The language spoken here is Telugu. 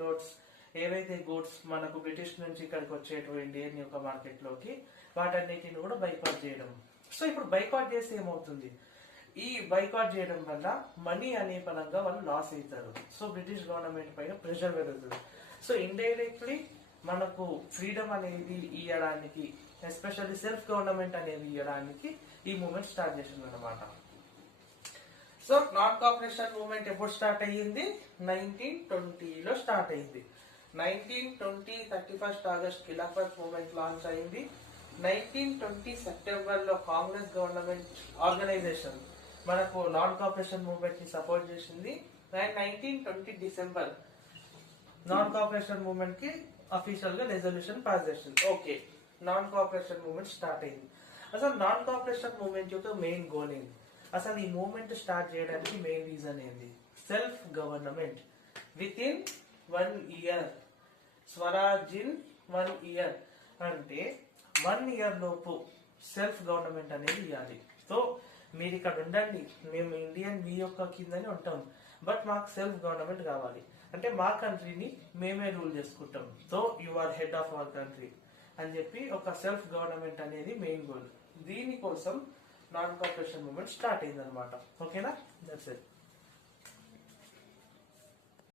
గూడ్స్, ఏవైతే గూడ్స్ మనకు బ్రిటిష్ నుంచి ఇక్కడికి వచ్చేటువంటి ఇండియన్ యొక్క మార్కెట్ లోకి వాటన్నిటిని కూడా బైకాట్ చేయడం. సో ఇప్పుడు బైకాట్ చేస్తే ఏమవుతుంది, ఈ బైకాట్ చేయడం వల్ల మనీ అనే పరంగా వాళ్ళు లాస్ అవుతారు. సో బ్రిటిష్ గవర్నమెంట్ పైన ప్రెషర్ పెరుగుతుంది. సో ఇండైరెక్ట్లీ మనకు ఫ్రీడమ్ అనేది ఇవ్వడానికి, ఎస్పెషల్లీ సెల్ఫ్ గవర్నమెంట్ అనేది ఇవ్వడానికి ఈ మూవ్మెంట్ స్టార్ట్ చేసింది అనమాట. సో నాన్ కోఆపరేషన్ మూవ్మెంట్ ఎప్పుడు స్టార్ట్ అయ్యింది, 1920లో స్టార్ట్ అయ్యింది. 1920 31 ఆగస్ట్ ఖిలాఫత్ మూవ్మెంట్ లాంచ్ అయింది. 1920 సెప్టెంబర్ లో కాంగ్రెస్ గవర్నమెంట్ ఆర్గనైజేషన్ మనకు నాన్ కోఆపరేషన్ మూవ్మెంట్ ని సపోర్ట్ చేసింది. And 1920 December non cooperation movement కి అఫీషియల్ గా రెజల్యూషన్ పాస్ చేసింది. Okay, non cooperation movement start అయింది. అసలు నాన్ కోఆపరేషన్ మూవ్మెంట్ యొక్క మెయిన్ గోల్ ఏంటి, అసలు ఈ మూవ్మెంట్ స్టార్ట్ చేయడానికి మెయిన్ రీజన్ ఏంది, self government with in 1 year, Swaraj in 1 year. అంటే 1 ఇయర్ లోపు సెల్ఫ్ గవర్నమెంట్ అనేది ఇవ్వాలి. సో మీరు ఇక్కడ ఉండండి, మేము ఇండియన్ మీ యొక్క కిందని ఉంటాం, బట్ మాకు సెల్ఫ్ గవర్నమెంట్ కావాలి. అంటే మా కంట్రీని మేమే రూల్ చేసుకుంటాం. So you are head of our country అని చెప్పి ఒక సెల్ఫ్ గవర్నమెంట్ అనేది మెయిన్ గోల్. దీనికోసం నాన్ కోఆపరేషన్ మూవ్మెంట్ స్టార్ట్ అయింది అనమాట. ఓకేనా, దట్స్ ఇట్.